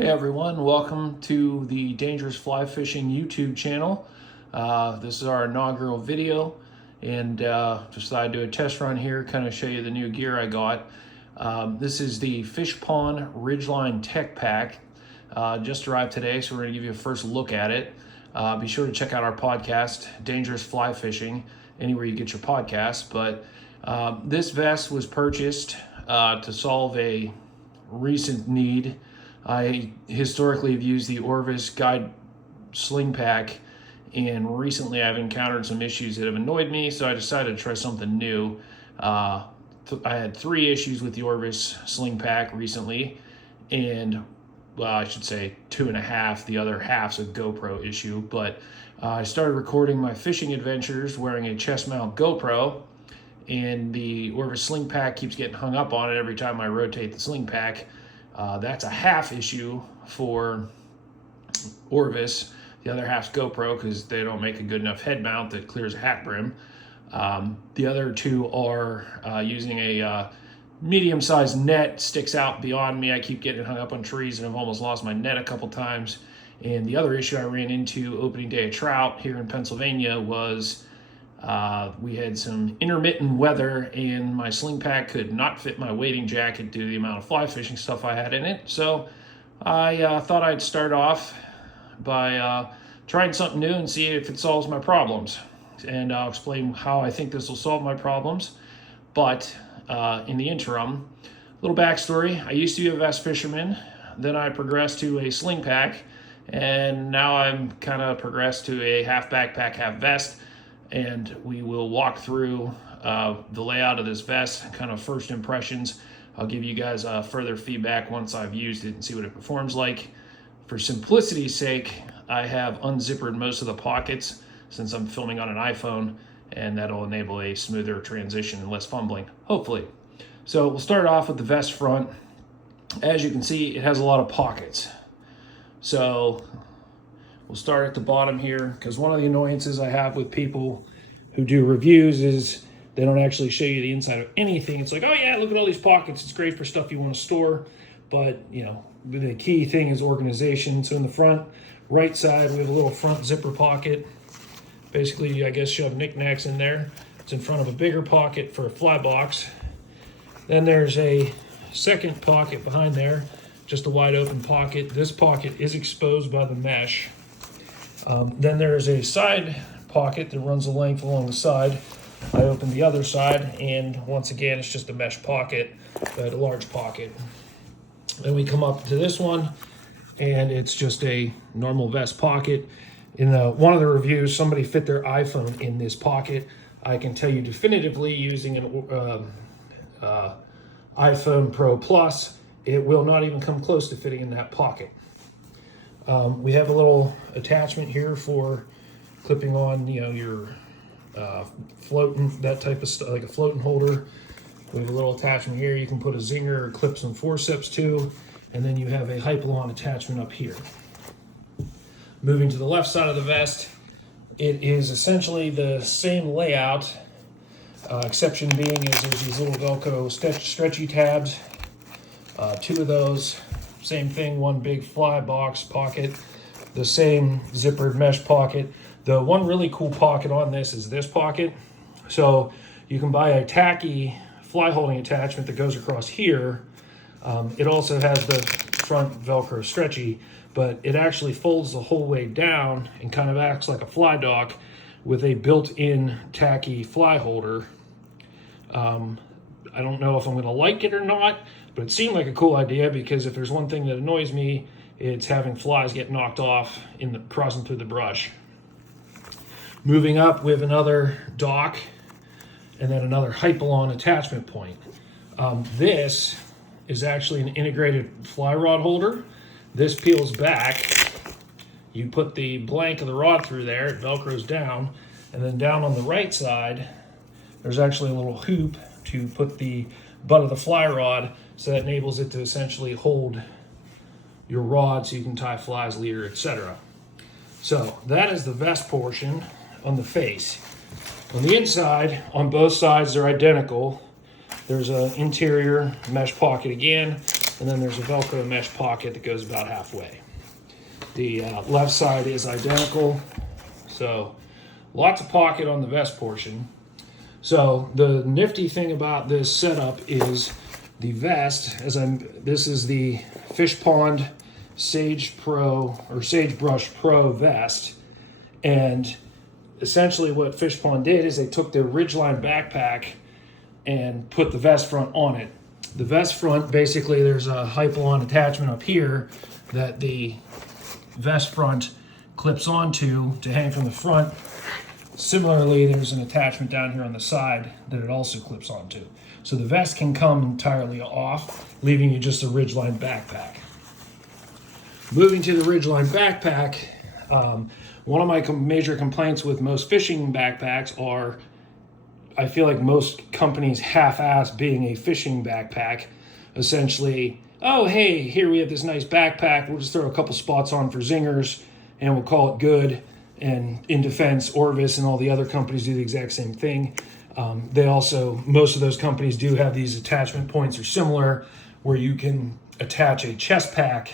Hey everyone, welcome to the Dangerous Fly Fishing YouTube channel. This is our inaugural video, and just thought I'd do a test run here, kind of show you the new gear I got. This is the Fishpond Ridgeline Tech Pack. Just arrived today, so we're going to give you a first look at it. Be sure to check out our podcast, Dangerous Fly Fishing, anywhere you get your podcasts. But this vest was purchased to solve a recent need. I historically have used the Orvis Guide Sling Pack, and recently I've encountered some issues that have annoyed me, so I decided to try something new. I had 3 issues with the Orvis Sling Pack recently, and well, I should say 2.5. The other half's a GoPro issue, but I started recording my fishing adventures wearing a chest mount GoPro, and the Orvis Sling Pack keeps getting hung up on it every time I rotate the sling pack. That's a half issue for Orvis. The other half's GoPro because they don't make a good enough head mount that clears a hat brim. The other 2 are using a medium-sized net, sticks out beyond me. I keep getting hung up on trees and I've almost lost my net a couple times. And the other issue I ran into opening day of trout here in Pennsylvania was we had some intermittent weather and my sling pack could not fit my wading jacket due to the amount of fly fishing stuff I had in it. So I thought I'd start off by trying something new and see if it solves my problems. And I'll explain how I think this will solve my problems. But in the interim, little backstory. I used to be a vest fisherman. Then I progressed to a sling pack. And now I'm kind of progressed to a half backpack, half vest. And we will walk through the layout of this vest, kind of first impressions. I'll give you guys further feedback once I've used it and see what it performs like. For simplicity's sake, I have unzippered most of the pockets since I'm filming on an iPhone, and that'll enable a smoother transition and less fumbling, hopefully. So we'll start off with the vest front. As you can see, it has a lot of pockets. So we'll start at the bottom here, because one of the annoyances I have with people who do reviews is they don't actually show you the inside of anything. It's like, oh yeah, look at all these pockets. It's great for stuff you want to store. But, you know, the key thing is organization. So in the front right side, we have a little front zipper pocket. Basically, I guess, shove knickknacks in there. It's in front of a bigger pocket for a fly box. Then there's a second pocket behind there, just a wide open pocket. This pocket is exposed by the mesh. Then there is a side pocket that runs the length along the side. I open the other side, and once again, it's just a mesh pocket, but a large pocket. Then we come up to this one, and it's just a normal vest pocket. In one of the reviews, somebody fit their iPhone in this pocket. I can tell you definitively, using an iPhone Pro Plus, it will not even come close to fitting in that pocket. We have a little attachment here for clipping on, you know, your floating, that type of stuff, like a floating holder. We have a little attachment here. You can put a zinger or clip some forceps to, and then you have a hypalon attachment up here. Moving to the left side of the vest, it is essentially the same layout. Exception being is there's these little Velcro stretchy tabs. 2 of those. Same thing, one big fly box pocket, the same zippered mesh pocket. The one really cool pocket on this is this pocket. So you can buy a tacky fly holding attachment that goes across here. It also has the front Velcro stretchy, but it actually folds the whole way down and kind of acts like a fly dock with a built-in tacky fly holder. I don't know if I'm gonna like it or not, but it seemed like a cool idea, because if there's one thing that annoys me, it's having flies get knocked off in the crossing through the brush. Moving up, we have another dock and then another hypalon attachment point. This is actually an integrated fly rod holder. This peels back. You put the blank of the rod through there, it Velcros down, and then down on the right side, there's actually a little hoop to put the butt of the fly rod, so that enables it to essentially hold your rod so you can tie flies, leader, etc. So that is the vest portion on the face. On the inside, on both sides, they're identical. There's an interior mesh pocket again. and then there's a Velcro mesh pocket that goes about halfway. The left side is identical, so lots of pocket on the vest portion. So the nifty thing about this setup is the vest, this is the Fishpond Sage Pro or Sagebrush Pro vest, and essentially what Fishpond did is they took their Ridgeline backpack and put the vest front on it. The vest front, basically there's a Hypalon attachment up here that the vest front clips onto to hang from the front. Similarly, there's an attachment down here on the side that it also clips onto. So the vest can come entirely off, leaving you just a Ridgeline backpack. Moving to the Ridgeline backpack, one of my major complaints with most fishing backpacks are, I feel like most companies half-ass being a fishing backpack. Essentially, oh hey, here we have this nice backpack, we'll just throw a couple spots on for zingers and we'll call it good. And in defense, Orvis and all the other companies do the exact same thing. Most of those companies do have these attachment points or similar where you can attach a chest pack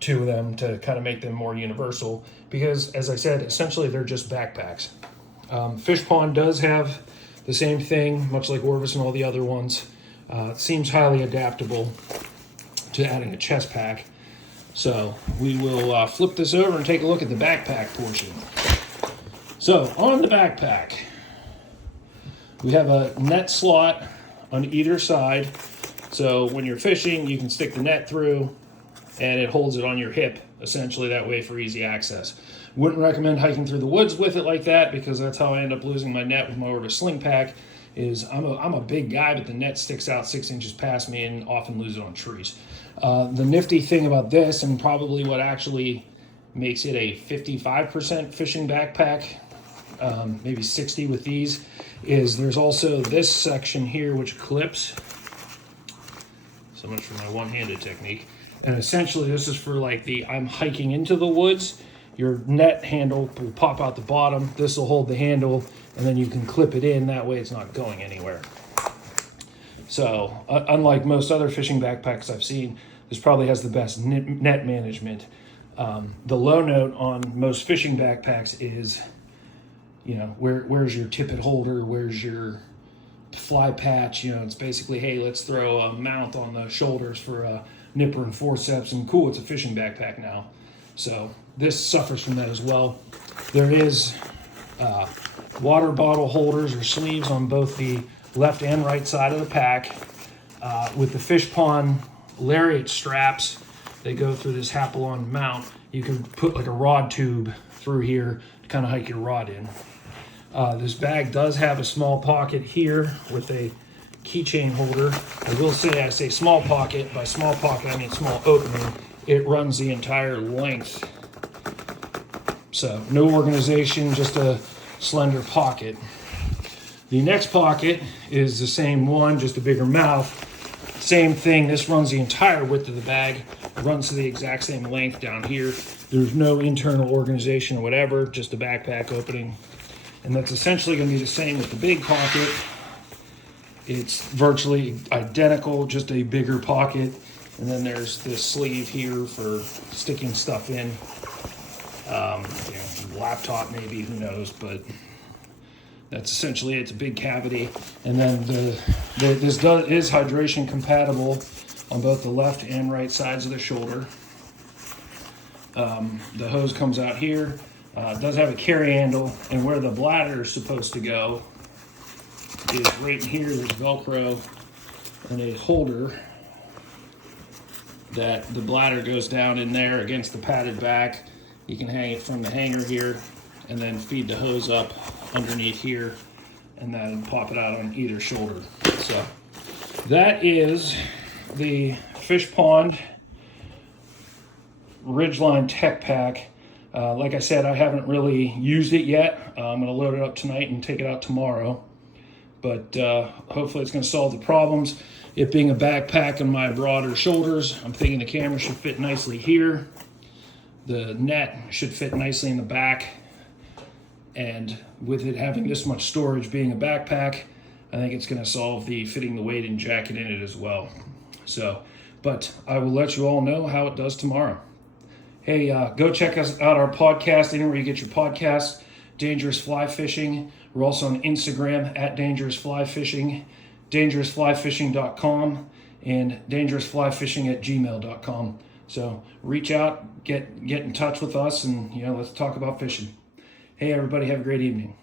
to them to kind of make them more universal, because as I said, essentially they're just backpacks. Fishpond does have the same thing, much like Orvis and all the other ones. It seems highly adaptable to adding a chest pack. So we will flip this over and take a look at the backpack portion. So on the backpack, we have a net slot on either side. So when you're fishing, you can stick the net through and it holds it on your hip, essentially that way for easy access. Wouldn't recommend hiking through the woods with it like that, because that's how I end up losing my net with my Orvis sling pack. I'm a big guy, but the net sticks out 6 inches past me and often lose it on trees. The nifty thing about this, and probably what actually makes it a 55% fishing backpack, maybe 60 with these, is there's also this section here which clips. So much for my one-handed technique. And essentially this is for like I'm hiking into the woods. Your net handle will pop out the bottom. This will hold the handle, and then you can clip it in. That way it's not going anywhere. So unlike most other fishing backpacks I've seen, this probably has the best net management. The low note on most fishing backpacks is, where's your tippet holder? Where's your fly patch? It's basically, hey, let's throw a mount on the shoulders for a nipper and forceps, and cool, it's a fishing backpack now. So this suffers from that as well. There is water bottle holders or sleeves on both the left and right side of the pack. With the Fishpond lariat straps, they go through this Hypalon mount. You can put like a rod tube through here to kind of hike your rod in. This bag does have a small pocket here with a keychain holder. I will say, I say small pocket. By small pocket, I mean small opening. It runs the entire length. So no organization, just a slender pocket. The next pocket is the same one, just a bigger mouth. Same thing, this runs the entire width of the bag. It runs to the exact same length down here. There's no internal organization or whatever, just a backpack opening. And that's essentially gonna be the same with the big pocket. It's virtually identical, just a bigger pocket. And then there's this sleeve here for sticking stuff in. Laptop maybe, who knows, but that's essentially it. It's a big cavity. And then this is hydration compatible on both the left and right sides of the shoulder. The hose comes out here. It does have a carry handle, and where the bladder is supposed to go is right in here. There's Velcro and a holder that the bladder goes down in there against the padded back. You can hang it from the hanger here and then feed the hose up underneath here and then pop it out on either shoulder. So that is the Fishpond Ridgeline Tech Pack. Like I said, I haven't really used it yet. I'm gonna load it up tonight and take it out tomorrow. But hopefully it's gonna solve the problems. It being a backpack on my broader shoulders, I'm thinking the camera should fit nicely here. The net should fit nicely in the back. And with it having this much storage being a backpack, I think it's gonna solve the fitting the weight and jacket in it as well. So, but I will let you all know how it does tomorrow. Hey, go check us out our podcast anywhere you get your podcasts. Dangerous Fly Fishing. We're also on Instagram at Dangerous Fly Fishing, dangerousflyfishing.com, and dangerousflyfishing@gmail.com. So reach out, get in touch with us, and let's talk about fishing. Hey, everybody, have a great evening.